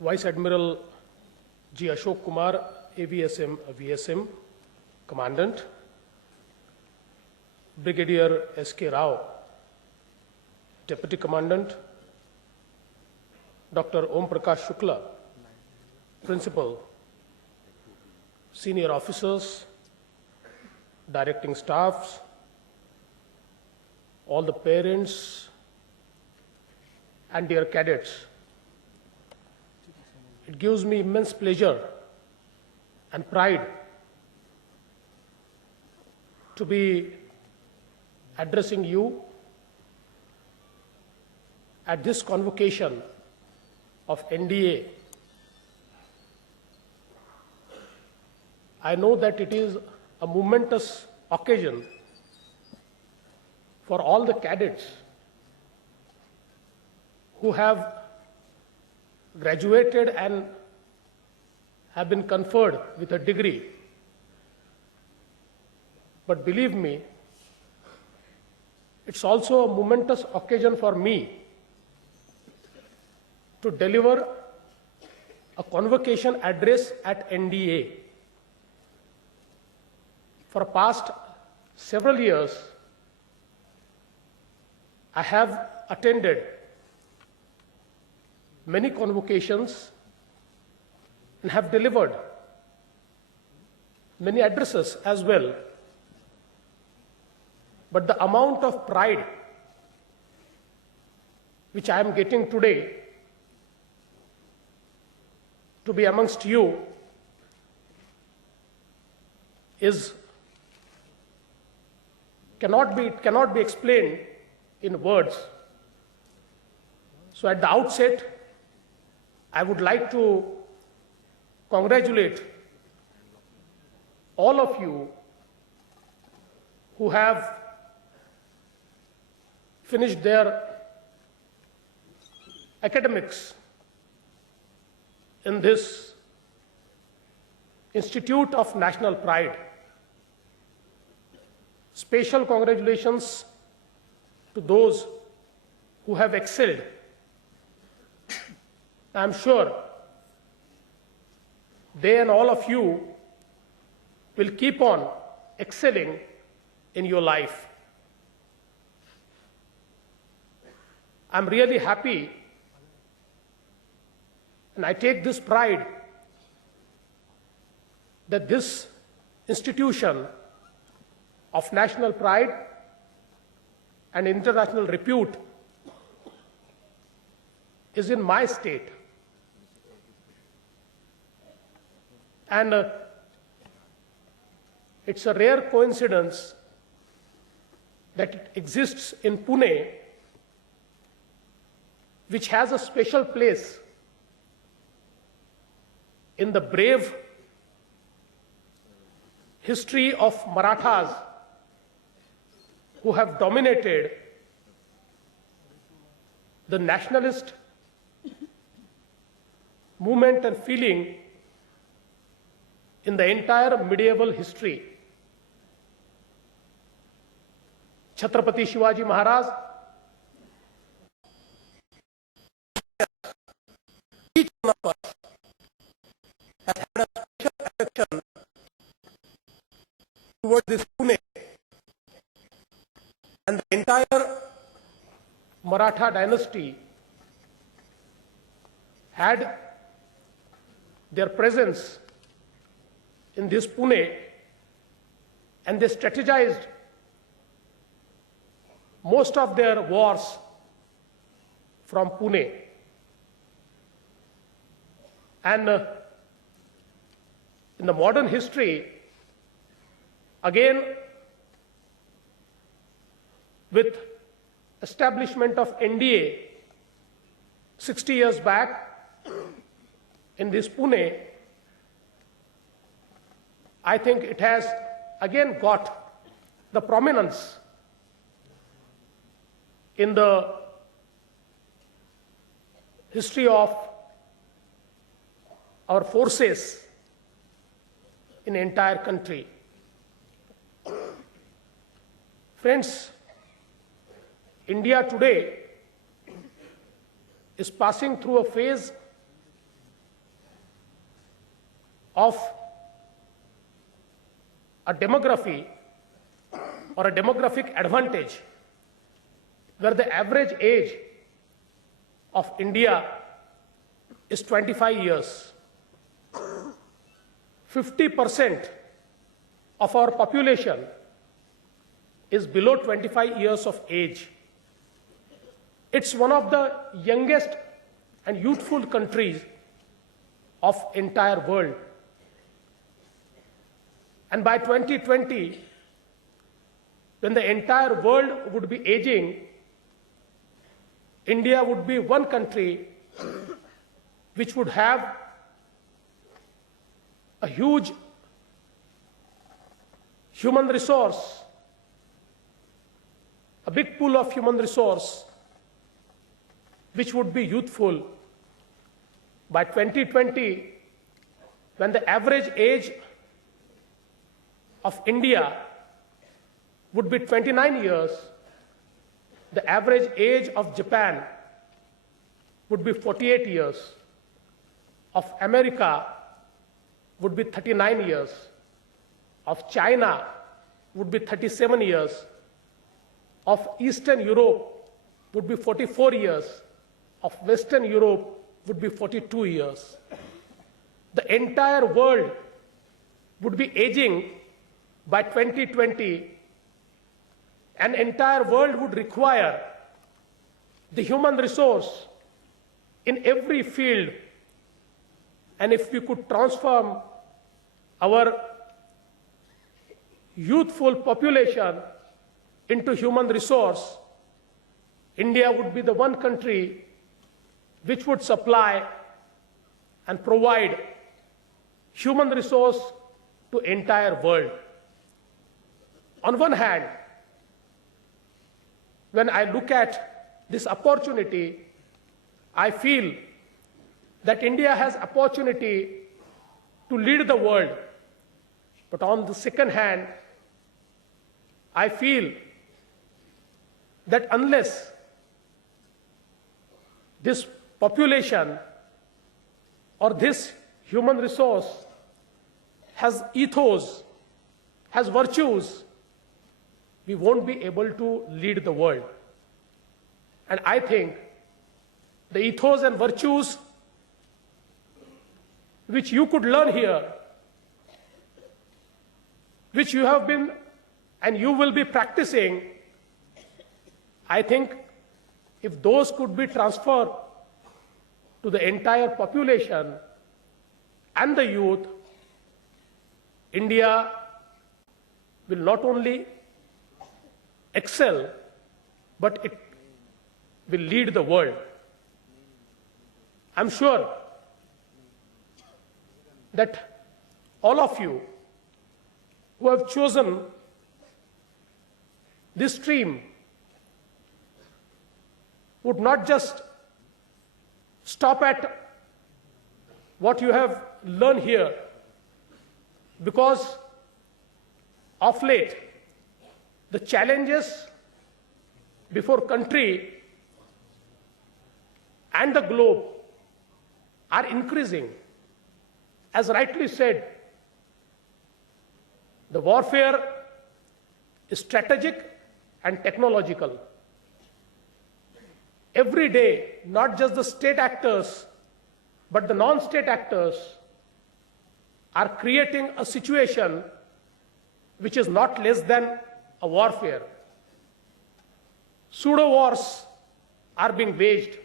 Vice Admiral G. Ashok Kumar, AVSM, VSM, Commandant, Brigadier S.K. Rao, Deputy Commandant, Dr. Om Prakash Shukla, Principal, Senior Officers, Directing Staffs, all the parents, and dear cadets. It gives me immense pleasure and pride to be addressing you at this convocation of NDA. I know that it is a momentous occasion for all the cadets who have graduated and have been conferred with a degree. But believe me, it's also a momentous occasion for me to deliver a convocation address at NDA. For past several years, I have attended many convocations and have delivered many addresses as well. But the amount of pride which I am getting today to be amongst you cannot be explained in words. So at the outset, I would like to congratulate all of you who have finished their academics in this Institute of National Pride. Special congratulations to those who have excelled. I am sure they and all of you will keep on excelling in your life. I'm really happy, and I take this pride that this institution of national pride and international repute is in my state. And it's a rare coincidence that it exists in Pune, which has a special place in the brave history of Marathas who have dominated the nationalist movement and feeling in the entire medieval history. Chhatrapati Shivaji Maharaj, each one of us has had a special affection towards this Pune, and the entire Maratha dynasty had their presence in this Pune, and they strategized most of their wars from Pune. And in the modern history, again, with establishment of NDA 60 years back in this Pune, I think it has again got the prominence in the history of our forces in the entire country. Friends, India today is passing through a phase of a demography or a demographic advantage where the average age of India is 25 years. 50% of our population is below 25 years of age. It's one of the youngest and youthful countries of entire world. And by 2020, when the entire world would be aging, India would be one country which would have a huge human resource, a big pool of human resource, which would be youthful. By 2020, when the average age of India would be 29 years, the average age of Japan would be 48 years, of America would be 39 years, of China would be 37 years, of Eastern Europe would be 44 years, of Western Europe would be 42 years. The entire world would be aging by 2020. An entire world would require the human resource in every field. And if we could transform our youthful population into human resource, India would be the one country which would supply and provide human resource to entire world. On one hand, when I look at this opportunity, I feel that India has opportunity to lead the world. But on the second hand, I feel that unless this population or this human resource has ethos, has virtues, we won't be able to lead the world. And I think the ethos and virtues which you could learn here, which you have been and you will be practicing, I think if those could be transferred to the entire population and the youth, India will not only excel, but it will lead the world. I'm sure that all of you who have chosen this stream would not just stop at what you have learned here, because of late, the challenges before country and the globe are increasing. As rightly said, the warfare is strategic and technological. Every day, not just the state actors, but the non-state actors are creating a situation which is not less than a warfare. Pseudo wars are being waged.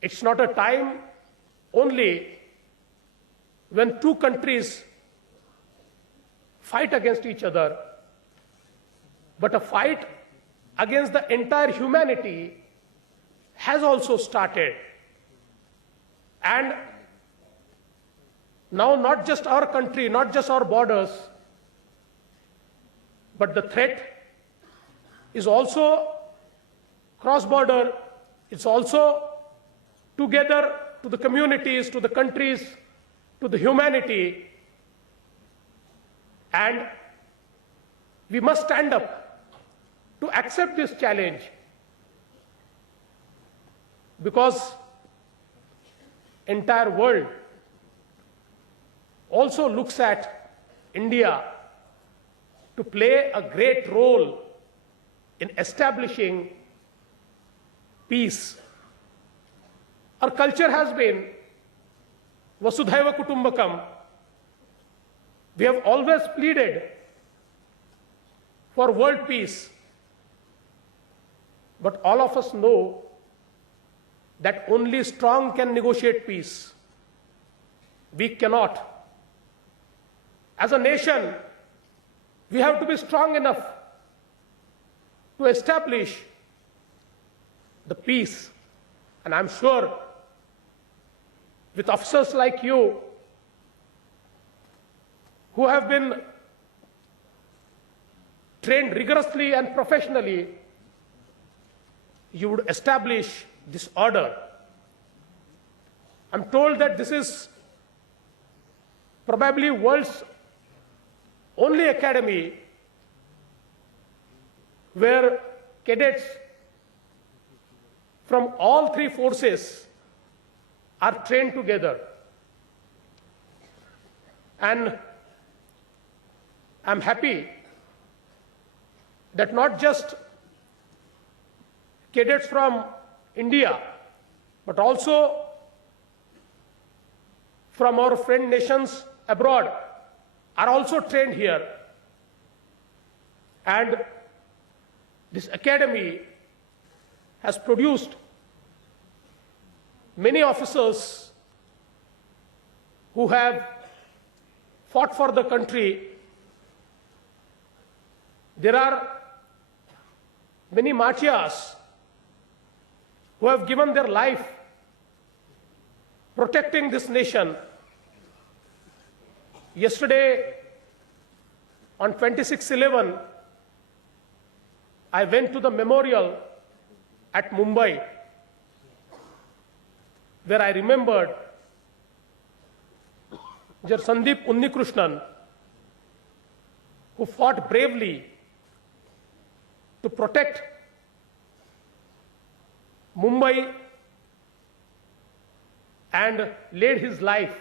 It's not a time only when two countries fight against each other, but a fight against the entire humanity has also started. And now not just our country, not just our borders, but the threat is also cross-border, it's also together to the communities, to the countries, to the humanity. And we must stand up to accept this challenge, because entire world also looks at India to play a great role in establishing peace. Our culture has been Vasudhaiva Kutumbakam. We have always pleaded for world peace. But all of us know that only strong can negotiate peace. Weak cannot. As a nation, we have to be strong enough to establish the peace. And I'm sure with officers like you who have been trained rigorously and professionally, you would establish this order. I'm told that this is probably world's only academy where cadets from all three forces are trained together. And I'm happy that not just cadets from India, but also from our friend nations abroad are also trained here. And this academy has produced many officers who have fought for the country. There are many martyrs who have given their life protecting this nation. Yesterday, on 26/11, I went to the memorial at Mumbai, where I remembered Major Sandeep Unnikrishnan, who fought bravely to protect Mumbai and laid his life.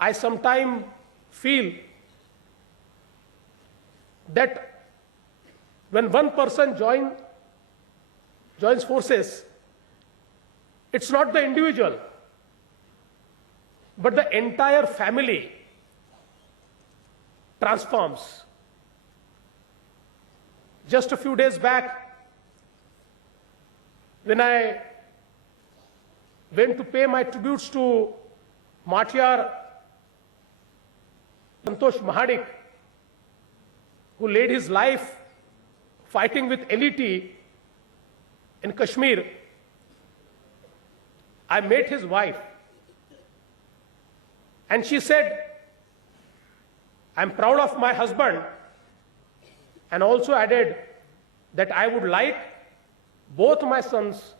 I sometimes feel that when one person joins forces, it's not the individual, but the entire family transforms. Just a few days back, when I went to pay my tributes to martyr Santosh Mahadik, who laid his life fighting with LET in Kashmir, I met his wife. And she said, I'm proud of my husband, and also added that I would like both my sons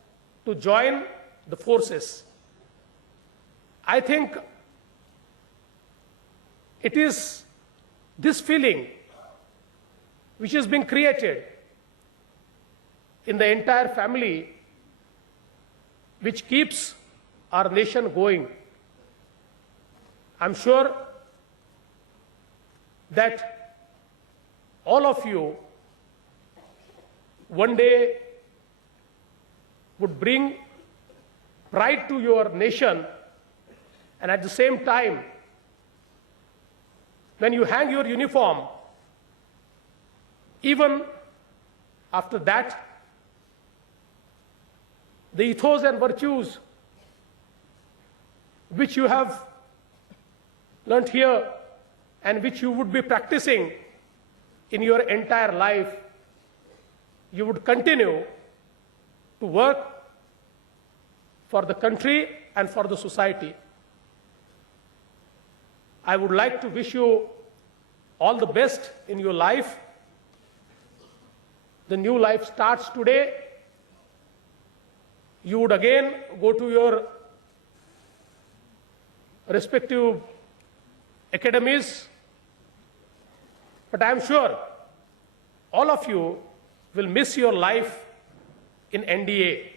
to join the forces. I think it is this feeling which has been created in the entire family which keeps our nation going. I'm sure that all of you one day would bring pride to your nation, and at the same time, when you hang your uniform, even after that, the ethos and virtues which you have learnt here and which you would be practicing in your entire life, you would continue to work for the country and for the society. I would like to wish you all the best in your life. The new life starts today. You would again go to your respective academies, but I am sure all of you will miss your life in NDA.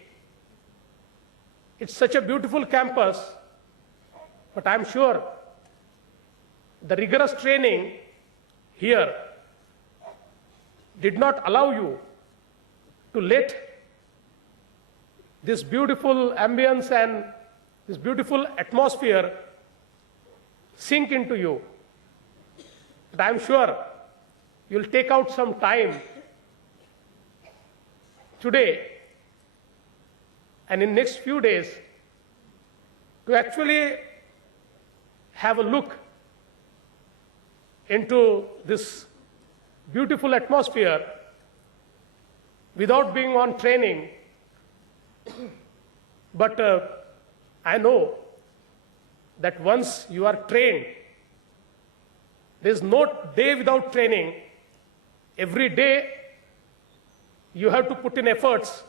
It's such a beautiful campus, But I'm sure the rigorous training here did not allow you to let this beautiful ambience and this beautiful atmosphere sink into you. But I'm sure you'll take out some time today and in next few days to actually have a look into this beautiful atmosphere without being on training. But I know that once you are trained, there's no day without training. Every day you have to put in efforts,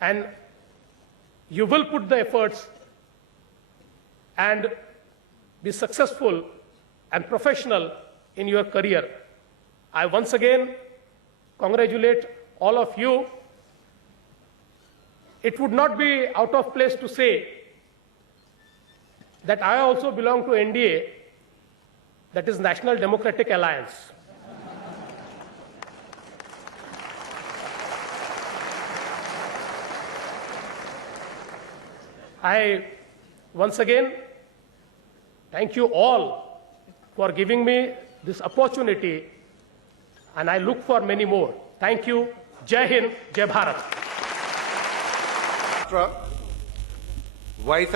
and you will put the efforts and be successful and professional in your career. I once again congratulate all of you. It would not be out of place to say that I also belong to NDA, that is National Democratic Alliance. I once again thank you all for giving me this opportunity, and I look for many more. Thank you. Jai Hind, Jai Bharat. Vice